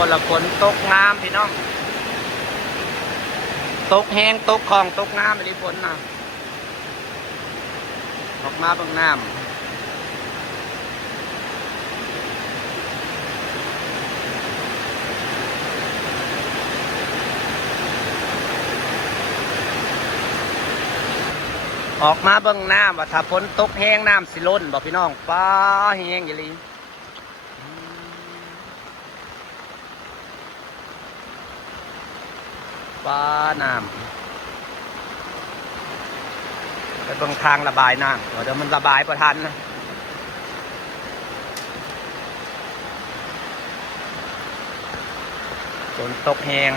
คนละฝนตกงามพี่น้องตกแห้งตกคลองตกงามไม่ได้ฝนนะออกมาเบื้องน้ำออกมาเบื้องน้ำว่าถ้าฝนตกแห้งน้ำสิล้นบอกพี่น้องฟ้าแห้งอย่างนี้ฟ้าน้ำไปเบื้องทางระบายน้ำเดี๋ยวมันระบายประทันนะฝนตกแห้ง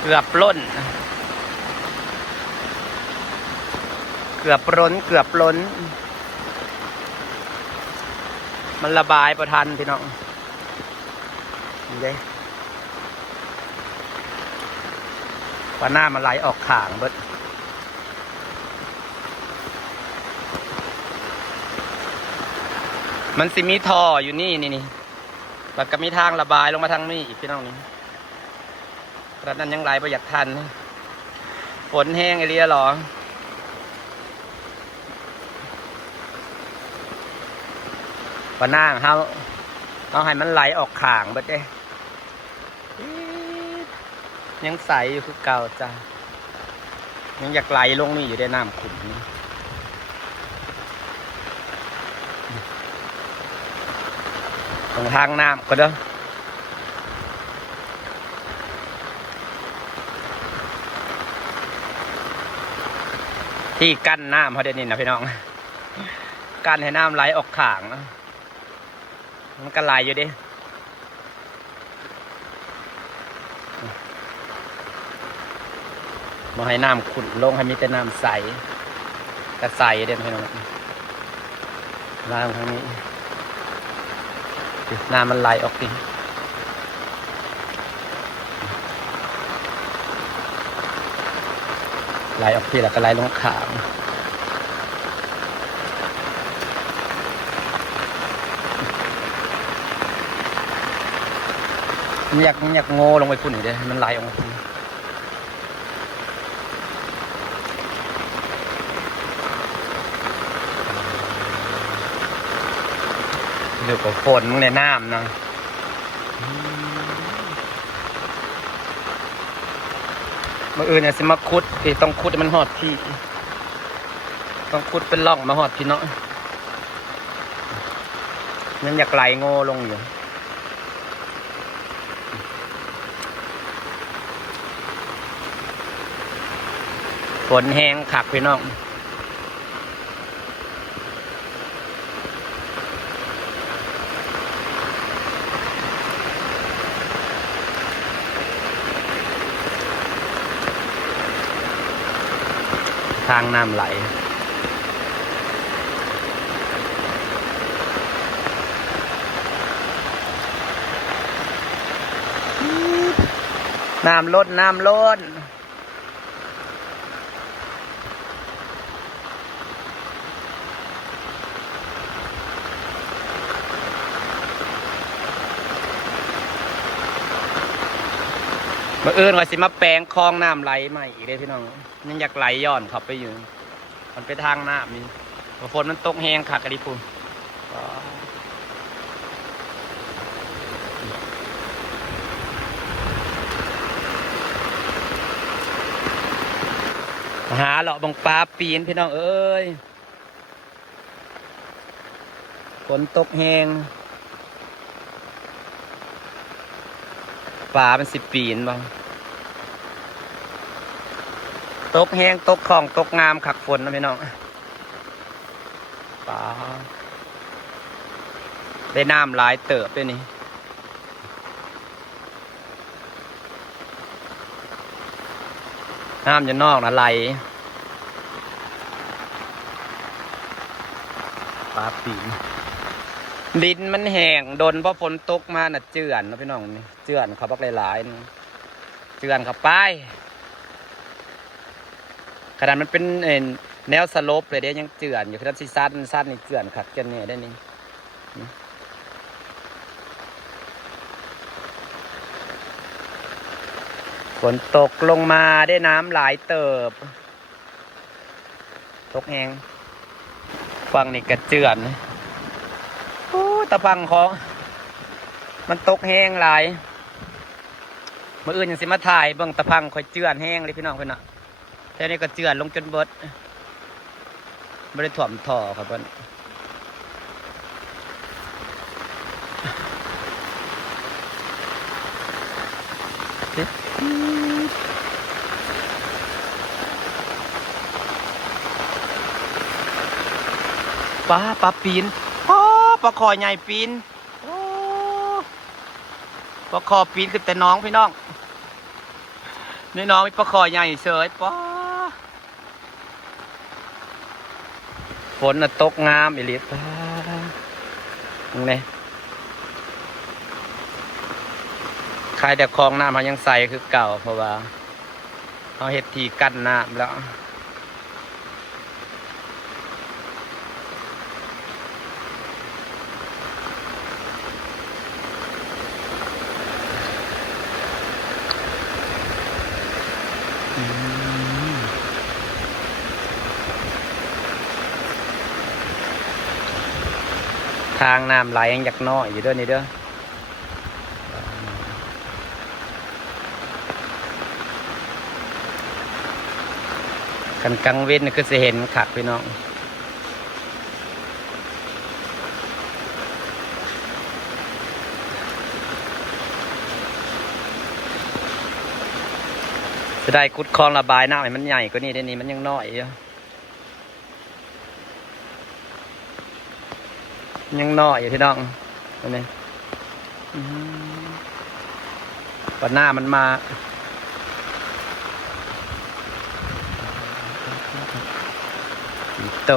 เกือบล้นเกือบล้นมันระบายประทันพี่น้องนี่เลยว่าหน้ามันไหลออกข่างเบิดมันสิมีท่ออยู่นี่แล้วก็มีทางระบายลงมาทางนี้อีกพี่น้องนี่กระนั้นยังไหลไปอยากทันฝนแห้งไอเรียหรอว่าหน้าเอาให้มันไหลออกข่างเบิดเด้ยังใสอยู่คือเก่าจ้ะยังอยากไหลลงนี่อยู่ได้น้ำขุ่นนี่ตรงทางน้ำก็เด้อที่กั้นน้ำเขาเดี๋ยวนี้นะพี่น้องกั้นให้น้ำไหลออกข่างมันก็ไหลอยู่ดิมาให้น้ำขุ่นลงให้มีแต่น้ำใสกระใสเด่นพี่น้องล้างทางนี้น้ำมันไหลออกดิไหลออกทีแล้วก็ไหลลงขางอยากโง่ลงไปพุ่นอีกเด้มันไหลออกมาเดี๋ยวก็ฝนในน้ำนะเมื่ออื่นเนี่ยสิมาขุดที่ต้องขุดมันหอดที่ต้องขุดเป็นร่องมาหอดพี่เนาะมันอยากไหลโง่ลงอยู่ฝนแห้งขักพี่น้องทางน้ำไหลน้ำล้นมื่ออื่นว่าสิมาแปลงคลองน้ำไหลใหม่อีกเลยพี่น้องยังอยากไหลย้อนขับไปอยู่มันไปทางน้ำนี่ฝนมันตกแห้งขักกระดิปูหาเลาะบังปลาปีนพี่น้องเอ้ยฝนตกแห้งปลาเป็น10 ปีนบ้างตกแห้งตกคลองตกงามขักฝนนะพี่น้องปลาได้น้ำหลายเติบด้วยนี่น้ำจะนอกนะไหลปลาปีนดินมันแห้งโดนเพราะฝนตกมาน่ะเจือนนะพี่น้องนี่เจือนเขาบักหลายๆเจือนเขาป้ายขนาดมันเป็นแนวสโลปเลยเดี๋ยวยังเจือนอยู่ขนาดสั้นนี่เจือนขัดกันเนี่ยได้นี่ ฝนตกลงมาได้น้ำหลายเติบตกแห้งฟังนี่กระเจือนโอ้ตะพังของมันตกแห้งหลายเมื่ออื่นยังสิมาถ่ายเบิ่งตะพังคอยเจือนแห้งเลยพี่น้องเพิ่นน่ะแต่นี่ก็เจือนลงจนเบิดไม่ได้ถ่วมท่อครับเพิ่นปลาปีนปลาคอใหญ่ปีนปลาคอปีนขึ้นแต่น้องพี่น้องนี่น้องมีปลาคอใหญ่เสยป้าฝนน่ะตกงามอีหลีป้านี่ใครแต่คลองน้ำมันยังใสคือเก่าเพราะว่าเอาเห็ดทีกั้นน้ำแล้วทางน้ำไหลยังอยากน้อยอยู่ด้วยนี่เด้อกันกังเว้นคือจะเห็นขักพี่น้องจะได้กุดคลองระบายน้ำให้มันใหญ่กว่านี้ได้นี่มันยังน้อยอยู่ยังน้อยอยู่พี่น้องนี่ตอนหน้ามันมาโต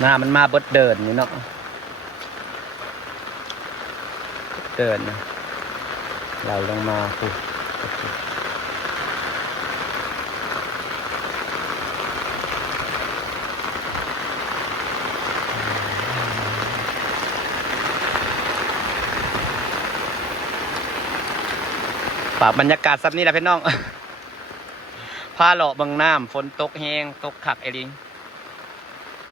หน้ามันมาบดเดินนี่เนาะเดินนะเราลงมาปรับบรรยากาศซับนี้แหละพี่น้องพาเลาะบางน้ำฝนตกแห้งตกขักเอลิง